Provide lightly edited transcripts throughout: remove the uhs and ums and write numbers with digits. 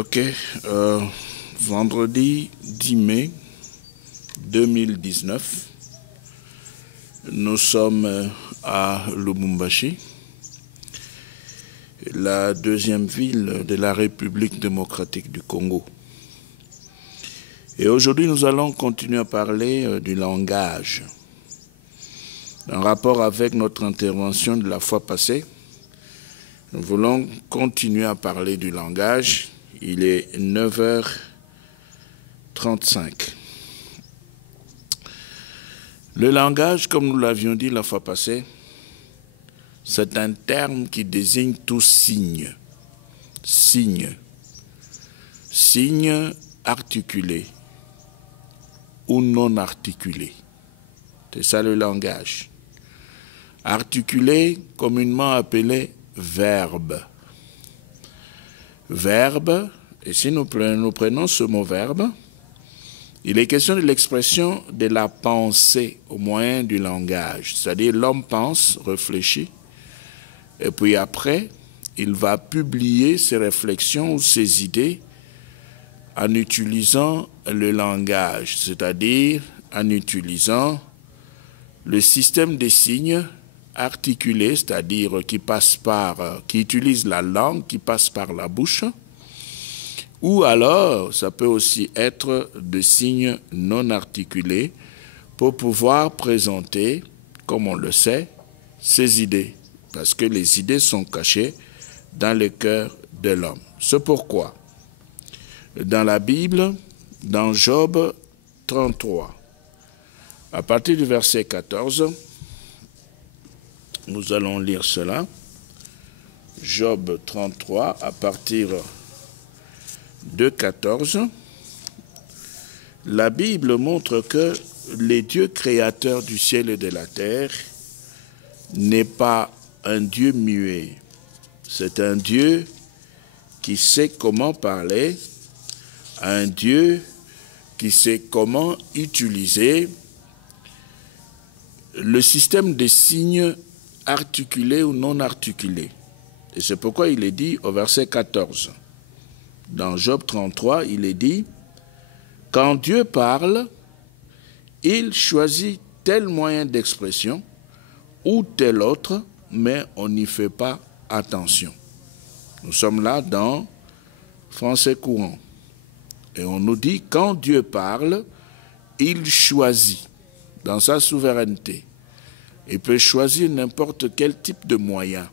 Ok, vendredi 10 mai 2019, nous sommes à Lubumbashi, la deuxième ville de la République démocratique du Congo. Et aujourd'hui, nous allons continuer à parler du langage. En rapport avec notre intervention de la fois passée, nous voulons continuer à parler du langage. Il est 9h35. Le langage, comme nous l'avions dit la fois passée, c'est un terme qui désigne tout signe. Signe. Signe articulé ou non articulé. C'est ça le langage. Articulé, communément appelé verbe. Verbe, et si nous prenons ce mot verbe, il est question de l'expression de la pensée au moyen du langage. C'est-à-dire l'homme pense, réfléchit, et puis après, il va publier ses réflexions ou ses idées en utilisant le langage, c'est-à-dire en utilisant le système des signes articulés, c'est-à-dire qui utilise la langue, qui passe par la bouche, ou alors ça peut aussi être des signes non articulés pour pouvoir présenter, comme on le sait, ses idées, parce que les idées sont cachées dans le cœur de l'homme. C'est pourquoi, dans la Bible, dans Job 33, à partir du verset 14, nous allons lire cela. Job 33, à partir de 14. La Bible montre que le Dieu créateur du ciel et de la terre n'est pas un Dieu muet. C'est un Dieu qui sait comment parler, un Dieu qui sait comment utiliser le système des signes articulés ou non articulés. Et c'est pourquoi il est dit au verset 14. Dans Job 33, il est dit « Quand Dieu parle, il choisit tel moyen d'expression ou tel autre, mais on n'y fait pas attention. » Nous sommes là dans français courant. Et on nous dit « Quand Dieu parle, il choisit dans sa souveraineté. » Il peut choisir n'importe quel type de moyen.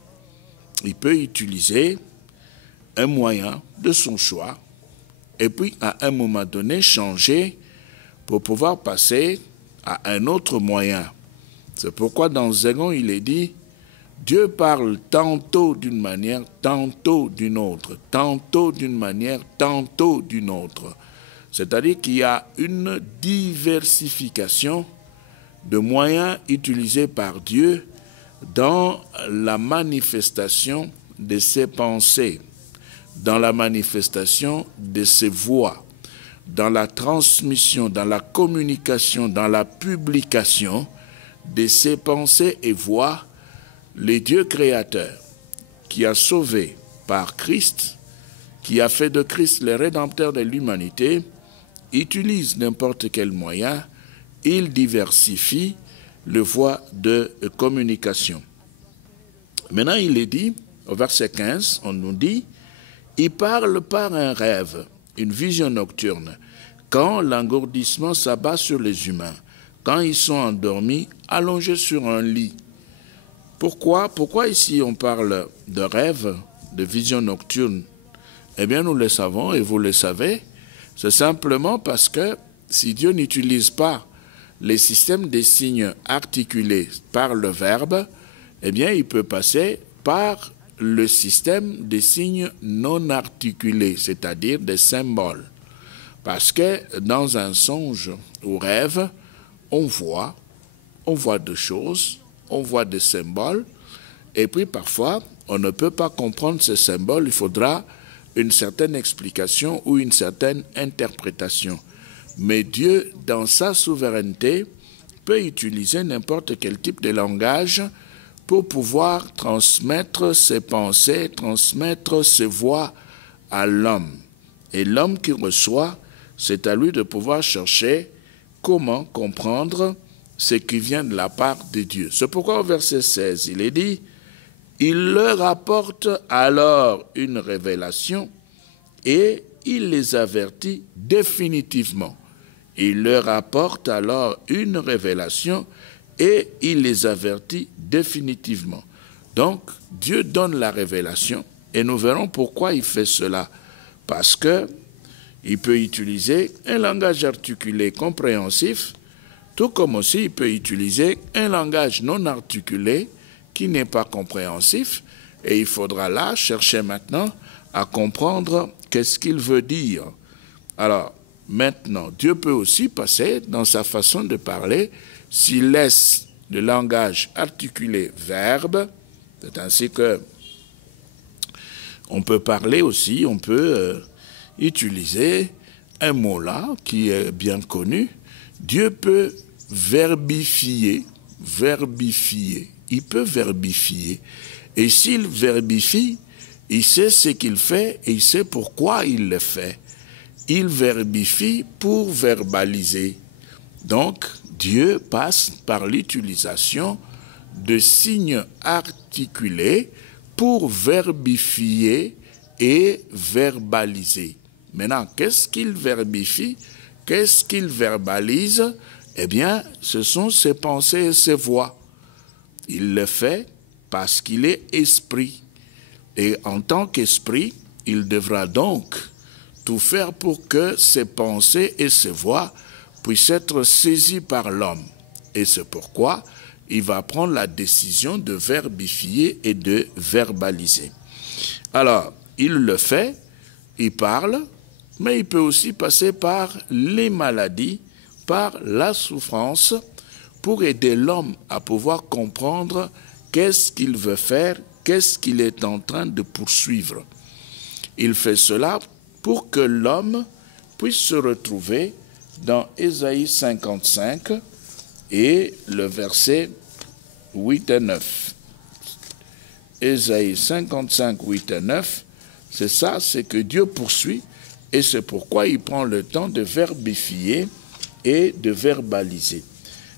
Il peut utiliser un moyen de son choix et puis à un moment donné changer pour pouvoir passer à un autre moyen. C'est pourquoi dans Zégon il est dit Dieu parle tantôt d'une manière, tantôt d'une autre, tantôt d'une manière, tantôt d'une autre. C'est-à-dire qu'il y a une diversification de moyens utilisés par Dieu dans la manifestation de ses pensées, dans la manifestation de ses voix, dans la transmission, dans la communication, dans la publication de ses pensées et voix, le Dieu créateur qui a sauvé par Christ, qui a fait de Christ le rédempteur de l'humanité, utilise n'importe quel moyen. Il diversifie les voies de communication. Maintenant, il est dit, au verset 15, on nous dit, il parle par un rêve, une vision nocturne, quand l'engourdissement s'abat sur les humains, quand ils sont endormis, allongés sur un lit. Pourquoi ici on parle de rêve, de vision nocturne? Eh bien, nous le savons et vous le savez, c'est simplement parce que si Dieu n'utilise pas les systèmes des signes articulés par le verbe, eh bien, il peut passer par le système des signes non articulés, c'est-à-dire des symboles. Parce que dans un songe ou rêve, on voit des choses, on voit des symboles, et puis parfois, on ne peut pas comprendre ces symboles, il faudra une certaine explication ou une certaine interprétation. Mais Dieu, dans sa souveraineté, peut utiliser n'importe quel type de langage pour pouvoir transmettre ses pensées, transmettre ses voix à l'homme. Et l'homme qui reçoit, c'est à lui de pouvoir chercher comment comprendre ce qui vient de la part de Dieu. C'est pourquoi au verset 16, il est dit, « Il leur apporte alors une révélation et il les avertit définitivement. » Il leur apporte alors une révélation et il les avertit définitivement. Donc, Dieu donne la révélation et nous verrons pourquoi il fait cela. Parce que il peut utiliser un langage articulé compréhensif, tout comme aussi il peut utiliser un langage non articulé qui n'est pas compréhensif. Et il faudra là chercher maintenant à comprendre qu'est-ce qu'il veut dire. Alors, maintenant, Dieu peut aussi passer dans sa façon de parler s'il laisse le langage articulé verbe. C'est ainsi que on peut parler aussi, on peut utiliser un mot là qui est bien connu. Dieu peut verbifier. Il peut verbifier. Et s'il verbifie, il sait ce qu'il fait et il sait pourquoi il le fait. Il verbifie pour verbaliser. Donc, Dieu passe par l'utilisation de signes articulés pour verbifier et verbaliser. Maintenant, qu'est-ce qu'il verbifie? Qu'est-ce qu'il verbalise? Eh bien, ce sont ses pensées et ses voix. Il le fait parce qu'il est esprit. Et en tant qu'esprit, il devra donc tout faire pour que ses pensées et ses voix puissent être saisies par l'homme. Et c'est pourquoi il va prendre la décision de verbifier et de verbaliser. Alors, il le fait, il parle, mais il peut aussi passer par les maladies, par la souffrance, pour aider l'homme à pouvoir comprendre qu'est-ce qu'il veut faire, qu'est-ce qu'il est en train de poursuivre. Il fait cela pour que l'homme puisse se retrouver dans Ésaïe 55 et le verset 8 et 9. Ésaïe 55, 8 et 9, c'est ça, c'est que Dieu poursuit et c'est pourquoi il prend le temps de verbifier et de verbaliser.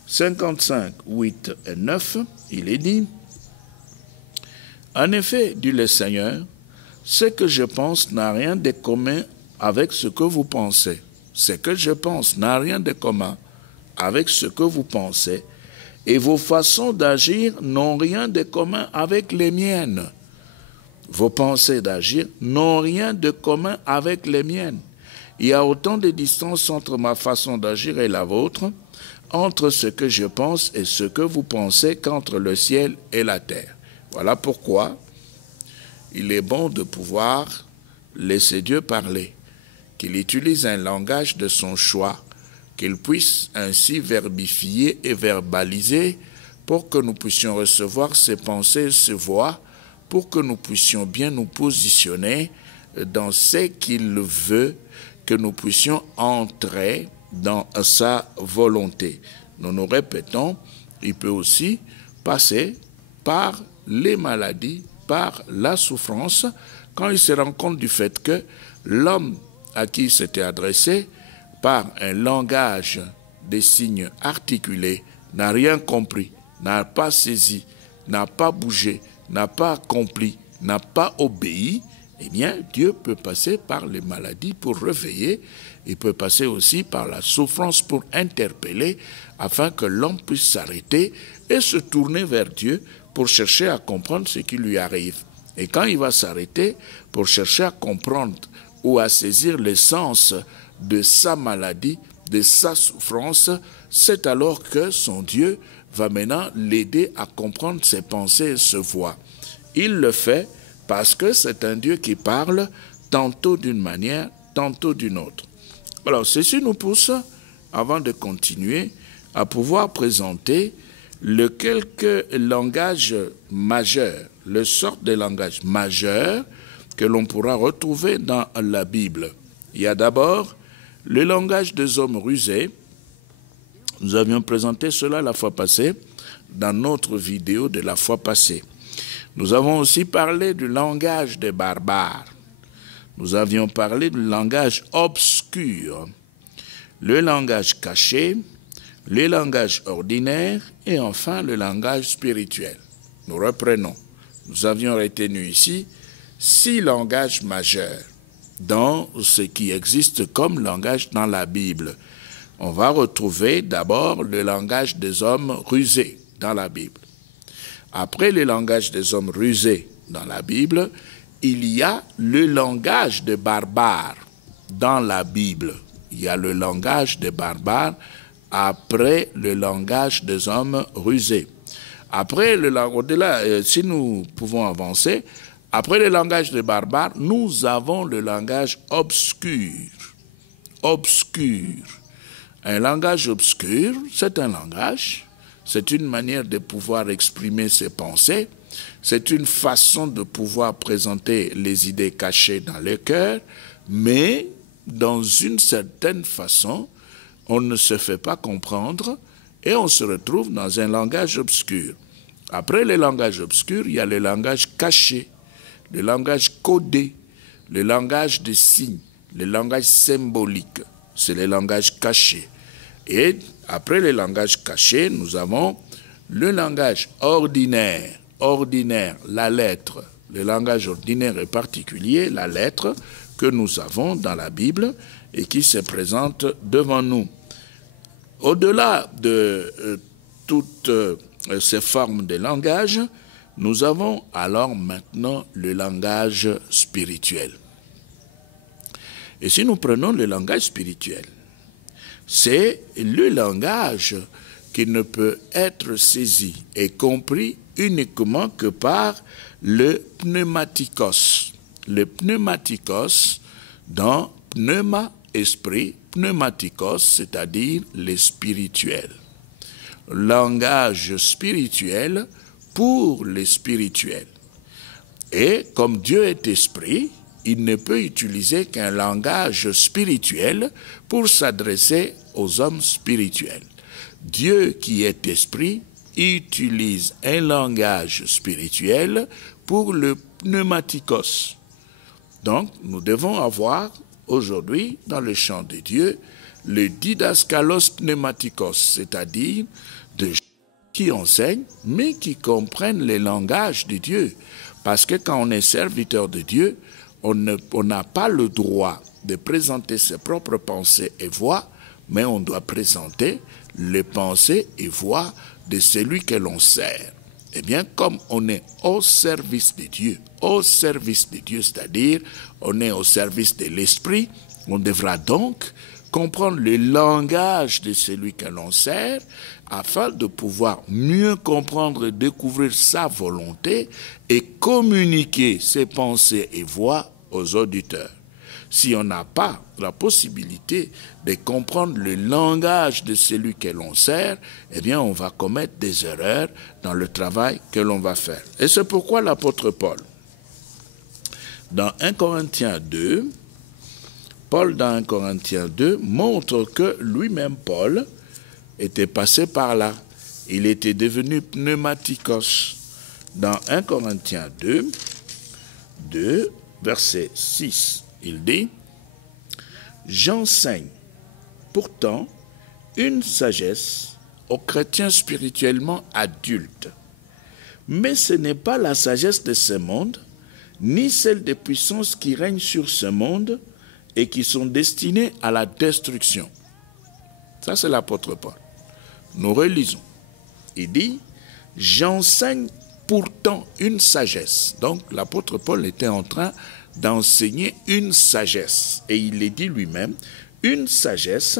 55, 8 et 9, il est dit, « En effet, dit le Seigneur, ce que je pense n'a rien de commun avec ce que vous pensez. Ce que je pense n'a rien de commun avec ce que vous pensez, et vos façons d'agir n'ont rien de commun avec les miennes. » Vos pensées d'agir n'ont rien de commun avec les miennes. Il y a autant de distance entre ma façon d'agir et la vôtre, entre ce que je pense et ce que vous pensez qu'entre le ciel et la terre. Voilà pourquoi il est bon de pouvoir laisser Dieu parler, qu'il utilise un langage de son choix, qu'il puisse ainsi verbifier et verbaliser pour que nous puissions recevoir ses pensées et ses voix, pour que nous puissions bien nous positionner dans ce qu'il veut, que nous puissions entrer dans sa volonté. Nous nous répétons, il peut aussi passer par les maladies, par la souffrance, quand il se rend compte du fait que l'homme à qui il s'était adressé, par un langage des signes articulés, n'a rien compris, n'a pas saisi, n'a pas bougé, n'a pas accompli, n'a pas obéi, eh bien, Dieu peut passer par les maladies pour réveiller, il peut passer aussi par la souffrance pour interpeller, afin que l'homme puisse s'arrêter et se tourner vers Dieu pour chercher à comprendre ce qui lui arrive. Et quand il va s'arrêter pour chercher à comprendre ou à saisir l'essence de sa maladie, de sa souffrance, c'est alors que son Dieu va maintenant l'aider à comprendre ses pensées et ses voix. Il le fait parce que c'est un Dieu qui parle tantôt d'une manière, tantôt d'une autre. Alors, ceci nous pousse, avant de continuer, à pouvoir présenter le quelques langages majeurs, le sort de langage majeur que l'on pourra retrouver dans la Bible. Il y a d'abord le langage des hommes rusés. Nous avions présenté cela la fois passée dans notre vidéo de la fois passée. Nous avons aussi parlé du langage des barbares. nous avions parlé du langage obscur, le langage caché, le langage ordinaire et enfin le langage spirituel. Nous reprenons. Nous avions retenu ici 6 langages majeurs dans ce qui existe comme langage dans la Bible. On va retrouver d'abord le langage des hommes rusés dans la Bible. Après le langage des hommes rusés dans la Bible, il y a le langage des barbares dans la Bible. Il y a le langage des barbares après le langage des hommes rusés. Après, au-delà, si nous pouvons avancer, après le langage des barbares, nous avons le langage obscur. Obscur. Un langage obscur, c'est un langage, c'est une manière de pouvoir exprimer ses pensées, c'est une façon de pouvoir présenter les idées cachées dans le cœur, mais dans une certaine façon, on ne se fait pas comprendre et on se retrouve dans un langage obscur. Après le langage obscur, il y a le langage caché, le langage codé, le langage des signes, le langage symbolique, c'est le langage caché. Et après le langage caché, nous avons le langage ordinaire, la lettre, le langage ordinaire et particulier, la lettre que nous avons dans la Bible et qui se présente devant nous. Au-delà de toutes ces formes de langage, nous avons alors maintenant le langage spirituel. Et si nous prenons le langage spirituel, c'est le langage qui ne peut être saisi et compris uniquement que par le pneumatikos. Le pneumatikos dans pneuma, esprit, pneumatikos, c'est-à-dire le spirituel. Langage spirituel pour les spirituels. Et comme Dieu est esprit, il ne peut utiliser qu'un langage spirituel pour s'adresser aux hommes spirituels. Dieu qui est esprit utilise un langage spirituel pour le pneumatikos. Donc, nous devons avoir aujourd'hui, dans le champ de Dieu, le didaskalos pneumatikos, c'est-à-dire de gens qui enseignent, mais qui comprennent le langage de Dieu. Parce que quand on est serviteur de Dieu, on n'a pas le droit de présenter ses propres pensées et voix, mais on doit présenter les pensées et voix de celui que l'on sert. Eh bien, comme on est au service de Dieu, c'est-à-dire on est au service de l'esprit, on devra donc comprendre le langage de celui que l'on sert afin de pouvoir mieux comprendre et découvrir sa volonté et communiquer ses pensées et voix aux auditeurs. Si on n'a pas la possibilité de comprendre le langage de celui que l'on sert, eh bien on va commettre des erreurs dans le travail que l'on va faire. Et c'est pourquoi l'apôtre Paul, dans 1 Corinthiens 2, Paul dans 1 Corinthiens 2 montre que lui-même, Paul, était passé par là. Il était devenu pneumatikos. Dans 1 Corinthiens 2, verset 6, il dit « J'enseigne pourtant une sagesse aux chrétiens spirituellement adultes, mais ce n'est pas la sagesse de ce monde, ni celle des puissances qui règnent sur ce monde et qui sont destinées à la destruction. » Ça, c'est l'apôtre Paul. Nous relisons. Il dit « J'enseigne pourtant une sagesse. » Donc, l'apôtre Paul était en train d'enseigner une sagesse. Et il est dit lui-même, une sagesse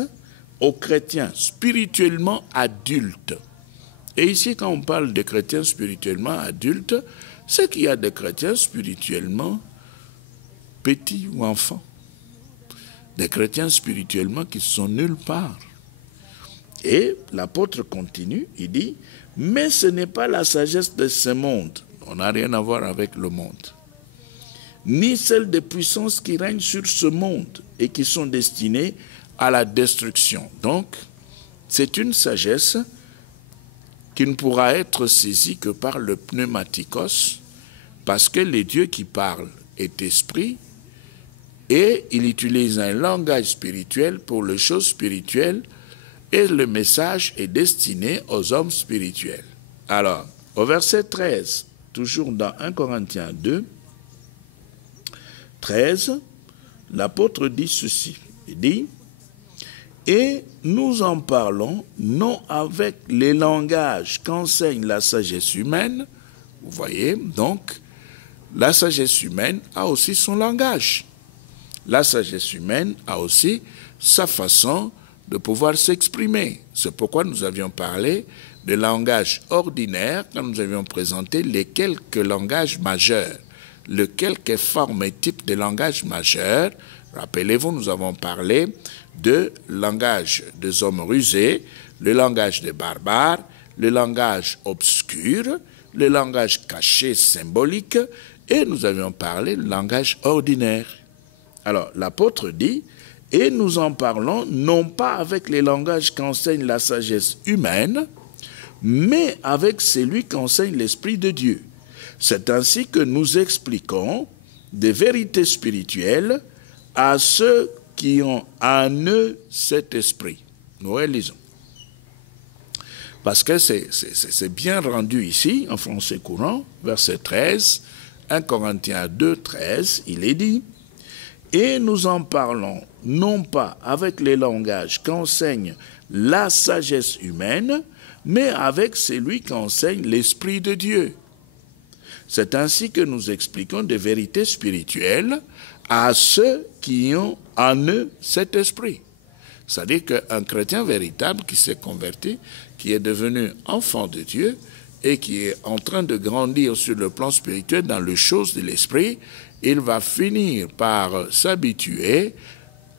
aux chrétiens spirituellement adultes. Et ici, quand on parle de chrétiens spirituellement adultes, c'est qu'il y a des chrétiens spirituellement petits ou enfants. Des chrétiens spirituellement qui sont nulle part. Et l'apôtre continue, il dit, mais ce n'est pas la sagesse de ce monde. On n'a rien à voir avec le monde. Ni celle des puissances qui règnent sur ce monde et qui sont destinées à la destruction. Donc, c'est une sagesse qui ne pourra être saisie que par le pneumatikos, parce que le Dieu qui parle est esprit, Et il utilise un langage spirituel pour les choses spirituelles et le message est destiné aux hommes spirituels. Alors, au verset 13, toujours dans 1 Corinthiens 2, 13, l'apôtre dit ceci, il dit « Et nous en parlons non avec les langages qu'enseigne la sagesse humaine. » Vous voyez, donc, la sagesse humaine a aussi son langage. La sagesse humaine a aussi sa façon de pouvoir s'exprimer. C'est pourquoi nous avions parlé de langage ordinaire quand nous avions présenté les quelques langages majeurs. Les quelques formes et types de langage majeurs. Rappelez-vous, nous avons parlé de langage des hommes rusés, le langage des barbares, le langage obscur, le langage caché symbolique, et nous avions parlé du langage ordinaire. Alors, l'apôtre dit, et nous en parlons non pas avec les langages qu'enseigne la sagesse humaine, mais avec celui qu'enseigne l'Esprit de Dieu. C'est ainsi que nous expliquons des vérités spirituelles à ceux qui ont en eux cet esprit. Nous relisons. Parce que c'est bien rendu ici, en français courant, verset 13, 1 Corinthiens 2, 13, il est dit, « Et nous en parlons non pas avec les langages qu'enseigne la sagesse humaine, mais avec celui qu'enseigne l'Esprit de Dieu. C'est ainsi que nous expliquons des vérités spirituelles à ceux qui ont en eux cet esprit. » C'est-à-dire qu'un chrétien véritable qui s'est converti, qui est devenu enfant de Dieu et qui est en train de grandir sur le plan spirituel dans les choses de l'esprit, il va finir par s'habituer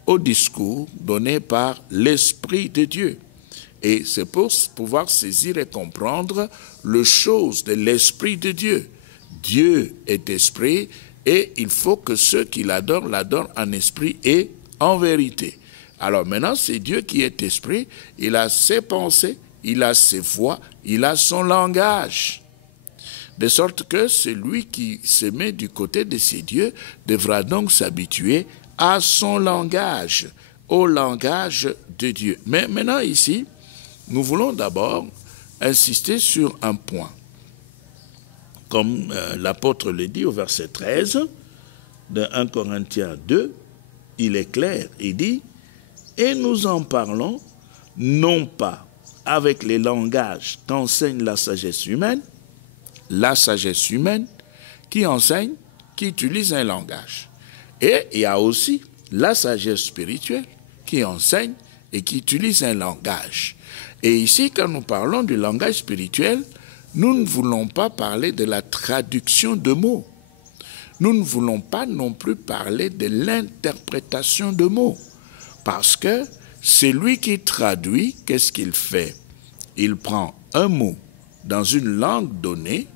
au discours donné par l'Esprit de Dieu. Et c'est pour pouvoir saisir et comprendre les choses de l'Esprit de Dieu. Dieu est esprit et il faut que ceux qui l'adorent en esprit et en vérité. Alors maintenant, c'est Dieu qui est esprit, il a ses pensées, il a ses voix, il a son langage. De sorte que celui qui se met du côté de ces dieux devra donc s'habituer à son langage, au langage de Dieu. Mais maintenant ici, nous voulons d'abord insister sur un point. Comme l'apôtre le dit au verset 13 de 1 Corinthiens 2, il est clair, il dit « Et nous en parlons non pas avec les langages qu'enseigne la sagesse humaine qui enseigne, qui utilise un langage. Et il y a aussi la sagesse spirituelle qui enseigne et qui utilise un langage. Et ici, quand nous parlons du langage spirituel, nous ne voulons pas parler de la traduction de mots. Nous ne voulons pas non plus parler de l'interprétation de mots. Parce que celui qui traduit, qu'est-ce qu'il fait? Il prend un mot dans une langue donnée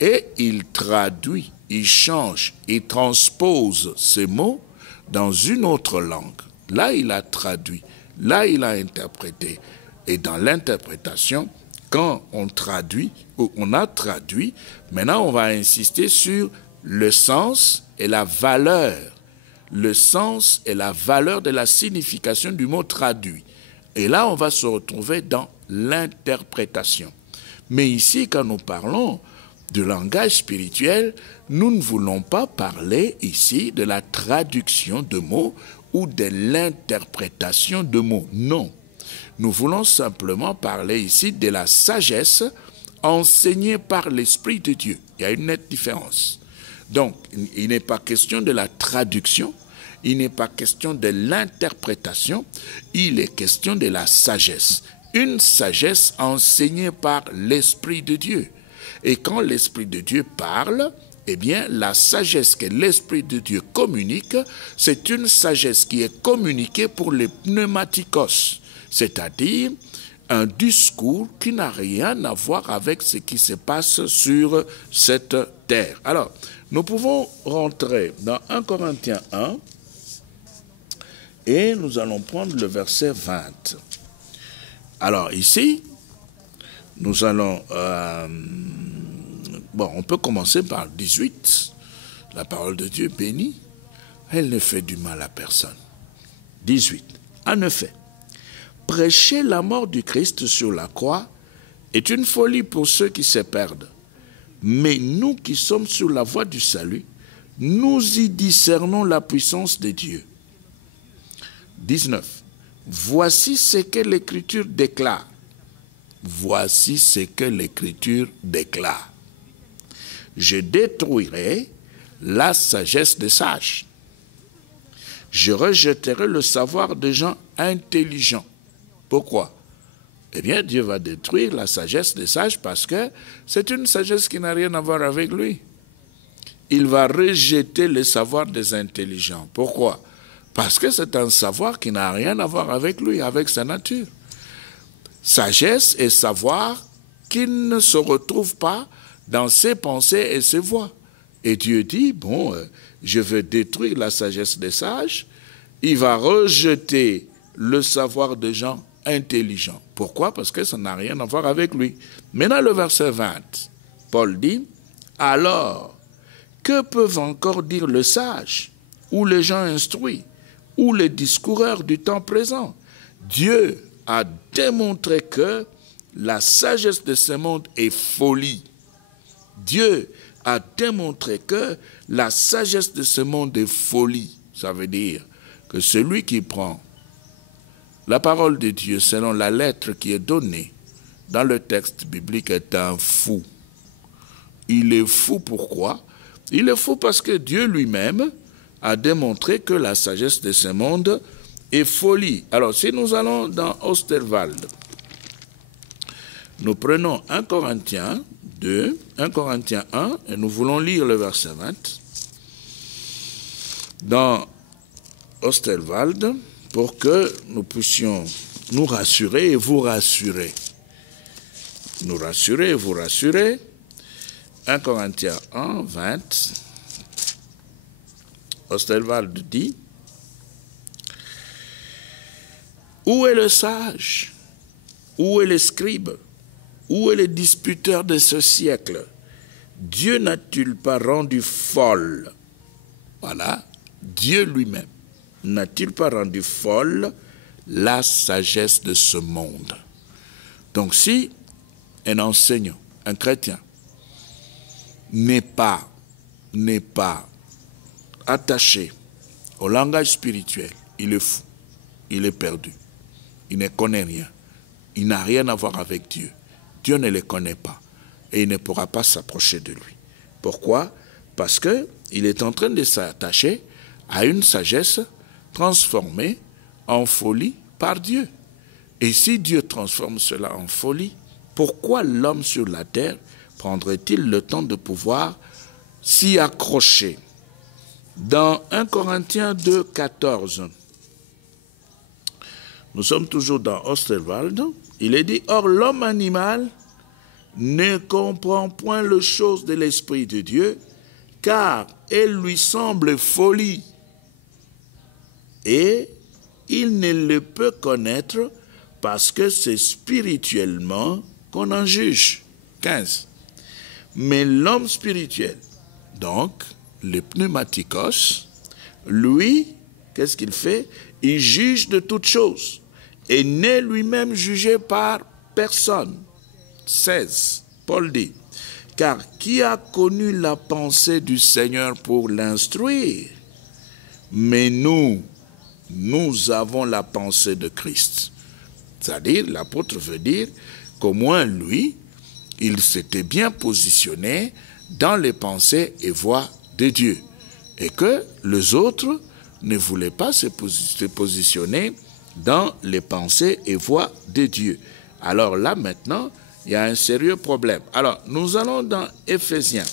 et il traduit, il change, il transpose ces mots dans une autre langue. Là, il a traduit, là, il a interprété. Et dans l'interprétation, quand on traduit, ou on a traduit, maintenant on va insister sur le sens et la valeur. Le sens et la valeur de la signification du mot traduit. Et là, on va se retrouver dans l'interprétation. Mais ici, quand nous parlons du langage spirituel, nous ne voulons pas parler ici de la traduction de mots ou de l'interprétation de mots. Non. Nous voulons simplement parler ici de la sagesse enseignée par l'Esprit de Dieu. Il y a une nette différence. Donc, il n'est pas question de la traduction, il n'est pas question de l'interprétation, il est question de la sagesse. Une sagesse enseignée par l'Esprit de Dieu. Et quand l'Esprit de Dieu parle, eh bien, la sagesse que l'Esprit de Dieu communique, c'est une sagesse qui est communiquée pour les pneumatikos, c'est-à-dire un discours qui n'a rien à voir avec ce qui se passe sur cette terre. Alors, nous pouvons rentrer dans 1 Corinthiens 1 et nous allons prendre le verset 20. Alors ici, nous allons... on peut commencer par 18. La parole de Dieu bénit. elle ne fait du mal à personne. 18. En effet, prêcher la mort du Christ sur la croix est une folie pour ceux qui se perdent. Mais nous qui sommes sur la voie du salut, nous y discernons la puissance de Dieu. 19. Voici ce que l'Écriture déclare. Voici ce que l'Écriture déclare. Je détruirai la sagesse des sages. Je rejetterai le savoir des gens intelligents. Pourquoi? Eh bien, Dieu va détruire la sagesse des sages parce que c'est une sagesse qui n'a rien à voir avec lui. Il va rejeter le savoir des intelligents. Pourquoi? Parce que c'est un savoir qui n'a rien à voir avec lui, avec sa nature. Sagesse et savoir qui ne se retrouvent pas dans ses pensées et ses voies. Et Dieu dit, bon, je vais détruire la sagesse des sages. Il va rejeter le savoir des gens intelligents. Pourquoi? Parce que ça n'a rien à voir avec lui. Maintenant, le verset 20, Paul dit, alors, que peuvent encore dire le sage, ou les gens instruits, ou les discoureurs du temps présent? Dieu a démontré que la sagesse de ce monde est folie. Dieu a démontré que la sagesse de ce monde est folie. Ça veut dire que celui qui prend la parole de Dieu selon la lettre qui est donnée dans le texte biblique est un fou. Il est fou pourquoi? Il est fou parce que Dieu lui-même a démontré que la sagesse de ce monde est folie. Alors, si nous allons dans Osterwald, nous prenons 1 Corinthiens 2, 1 Corinthiens 1, et nous voulons lire le verset 20. Dans Osterwald, pour que nous puissions nous rassurer et vous rassurer. Nous rassurer et vous rassurer. 1 Corinthiens 1, 20. Osterwald dit, où est le sage? Où est le scribe? Où est le disputeur de ce siècle? Dieu n'a-t-il pas rendu folle? Voilà, Dieu lui-même n'a-t-il pas rendu folle la sagesse de ce monde? Donc si un enseignant, un chrétien, n'est pas attaché au langage spirituel, il est fou, il est perdu, il ne connaît rien, il n'a rien à voir avec Dieu. Dieu ne le connaît pas et il ne pourra pas s'approcher de lui. Pourquoi? Parce qu'il est en train de s'attacher à une sagesse transformée en folie par Dieu. Et si Dieu transforme cela en folie, pourquoi l'homme sur la terre prendrait-il le temps de pouvoir s'y accrocher? Dans 1 Corinthiens 2, 14, nous sommes toujours dans Osterwald, il est dit, « Or l'homme animal ne comprend point les choses de l'Esprit de Dieu, car elles lui semblent folie, et il ne le peut connaître parce que c'est spirituellement qu'on en juge. » 15. Mais l'homme spirituel, donc le pneumatikos, lui, qu'est-ce qu'il fait? Il juge de toutes choses et n'est lui-même jugé par personne. 16. Paul dit, « Car qui a connu la pensée du Seigneur pour l'instruire? Mais nous avons la pensée de Christ. » C'est-à-dire, l'apôtre veut dire qu'au moins lui, il s'était bien positionné dans les pensées et voies de Dieu. Et que les autres ne voulaient pas se positionner dans les pensées et voies de Dieu. Alors là, maintenant, il y a un sérieux problème. Alors, nous allons dans Éphésiens.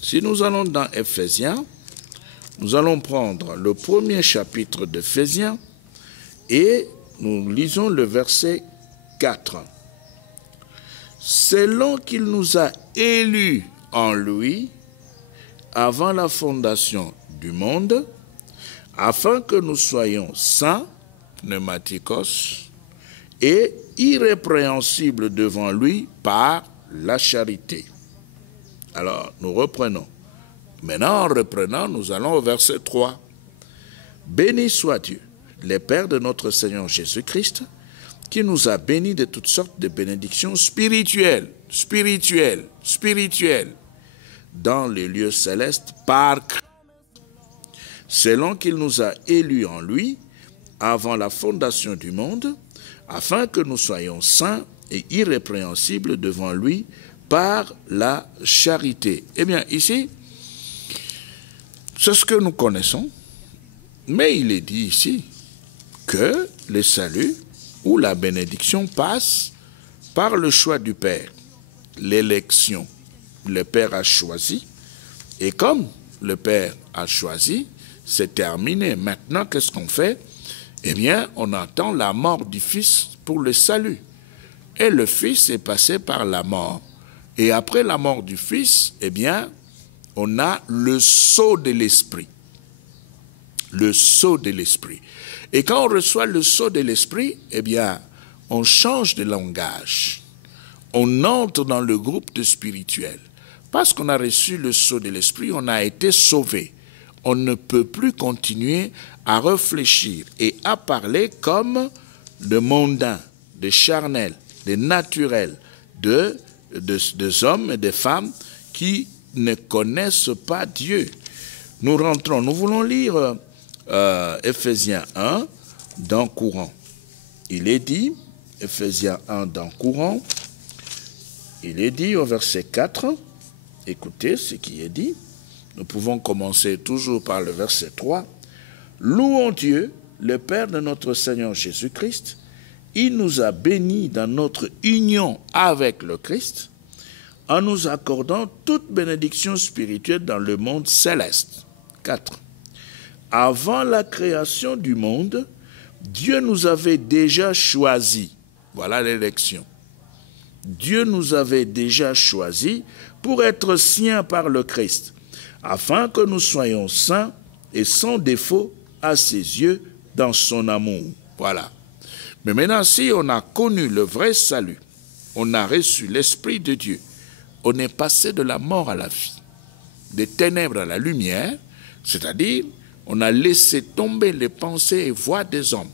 Si nous allons dans Éphésiens, nous allons prendre le premier chapitre d'Éphésiens et nous lisons le verset 4. Selon qu'il nous a élus en lui, avant la fondation du monde, afin que nous soyons saints, pneumatikos, et irrépréhensibles devant lui par la charité. Alors, nous reprenons Maintenant, en reprenant, nous allons au verset 3. Béni soit Dieu, le Père de notre Seigneur Jésus-Christ, qui nous a bénis de toutes sortes de bénédictions spirituelles, dans les lieux célestes par Christ, selon qu'il nous a élus en lui, avant la fondation du monde, afin que nous soyons saints et irrépréhensibles devant lui par la charité. Eh bien, ici, c'est ce que nous connaissons, mais il est dit ici que le salut ou la bénédiction passe par le choix du Père, l'élection. Le Père a choisi, et comme le Père a choisi, c'est terminé. Maintenant, qu'est-ce qu'on fait? Eh bien, on attend la mort du Fils pour le salut. Et le Fils est passé par la mort. Et après la mort du Fils, eh bien, on a le sceau de l'Esprit. Le sceau de l'Esprit. Et quand on reçoit le sceau de l'Esprit, eh bien, on change de langage. On entre dans le groupe de spirituels. Parce qu'on a reçu le sceau de l'Esprit, on a été sauvé. On ne peut plus continuer à réfléchir et à parler comme de mondains, de charnels, de naturels, de hommes et de femmes qui ne connaissent pas Dieu. Nous rentrons, nous voulons lire Ephésiens 1 dans courant. Il est dit, Ephésiens 1 dans courant, il est dit au verset 4, écoutez ce qui est dit. Nous pouvons commencer toujours par le verset 3. Louons Dieu, le Père de notre Seigneur Jésus-Christ. Il nous a bénis dans notre union avec le Christ, en nous accordant toute bénédiction spirituelle dans le monde céleste. 4. Avant la création du monde, Dieu nous avait déjà choisis. Voilà l'élection. Dieu nous avait déjà choisis pour être siens par le Christ, afin que nous soyons saints et sans défaut à ses yeux dans son amour. Voilà. Mais maintenant, si on a connu le vrai salut, on a reçu l'Esprit de Dieu, on est passé de la mort à la vie, des ténèbres à la lumière, c'est-à-dire on a laissé tomber les pensées et voies des hommes.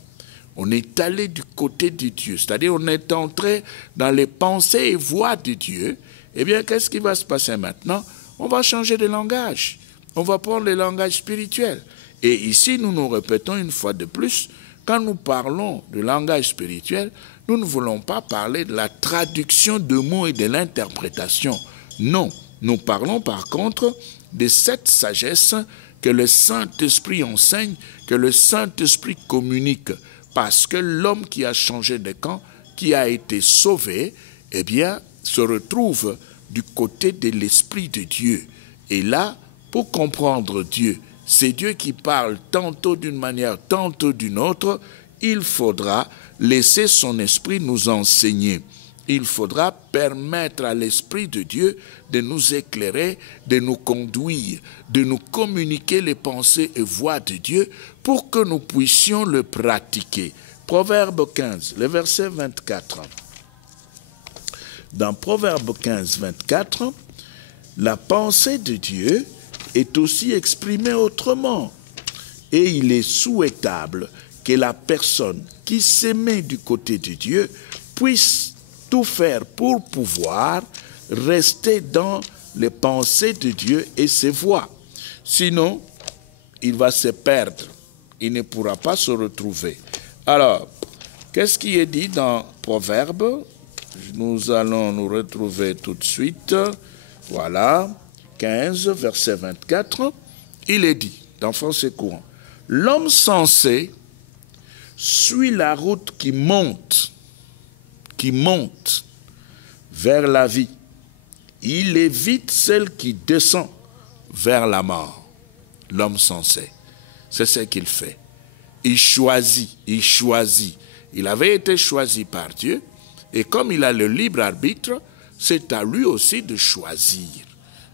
On est allé du côté de Dieu, c'est-à-dire on est entré dans les pensées et voies de Dieu. Eh bien, qu'est-ce qui va se passer maintenant? On va changer de langage. On va prendre le langage spirituel. Et ici, nous nous répétons une fois de plus, quand nous parlons de langage spirituel, nous ne voulons pas parler de la traduction de mots et de l'interprétation. Non, nous parlons par contre de cette sagesse que le Saint-Esprit enseigne, que le Saint-Esprit communique. Parce que l'homme qui a changé de camp, qui a été sauvé, eh bien, se retrouve du côté de l'Esprit de Dieu. Et là, pour comprendre Dieu, c'est Dieu qui parle tantôt d'une manière, tantôt d'une autre, il faudra laisser son esprit nous enseigner. Il faudra permettre à l'Esprit de Dieu de nous éclairer, de nous conduire, de nous communiquer les pensées et voies de Dieu pour que nous puissions le pratiquer. Proverbe 15, le verset 24. Dans Proverbe 15, 24, la pensée de Dieu est aussi exprimée autrement. Et il est souhaitable que la personne qui se met du côté de Dieu puisse tout faire pour pouvoir rester dans les pensées de Dieu et ses voies. Sinon, il va se perdre. Il ne pourra pas se retrouver. Alors, qu'est-ce qui est dit dans Proverbe? Nous allons nous retrouver tout de suite. Voilà, 15, verset 24. Il est dit, dans Français courant, l'homme sensé suit la route qui monte vers la vie. Il évite celle qui descend vers la mort. L'homme sensé, c'est ce qu'il fait. Il choisit. Il avait été choisi par Dieu, et comme il a le libre arbitre, c'est à lui aussi de choisir.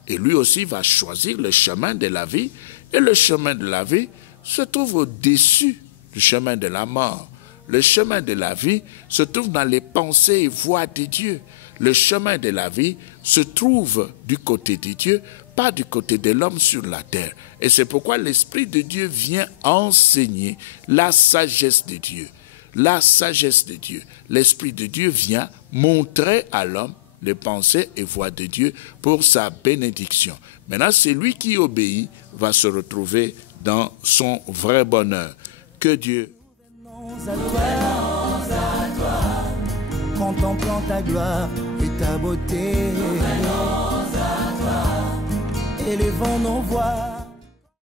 Et lui aussi va choisir le chemin de la vie, et le chemin de la vie se trouve au-dessus du chemin de la mort. Le chemin de la vie se trouve dans les pensées et voies de Dieu. Le chemin de la vie se trouve du côté de Dieu, pas du côté de l'homme sur la terre. Et c'est pourquoi l'Esprit de Dieu vient enseigner la sagesse de Dieu. La sagesse de Dieu. L'Esprit de Dieu vient montrer à l'homme les pensées et voies de Dieu pour sa bénédiction. Maintenant, celui qui obéit va se retrouver dans son vrai bonheur. Que Dieu... Contemplant ta gloire et ta beauté, élevons nos voix.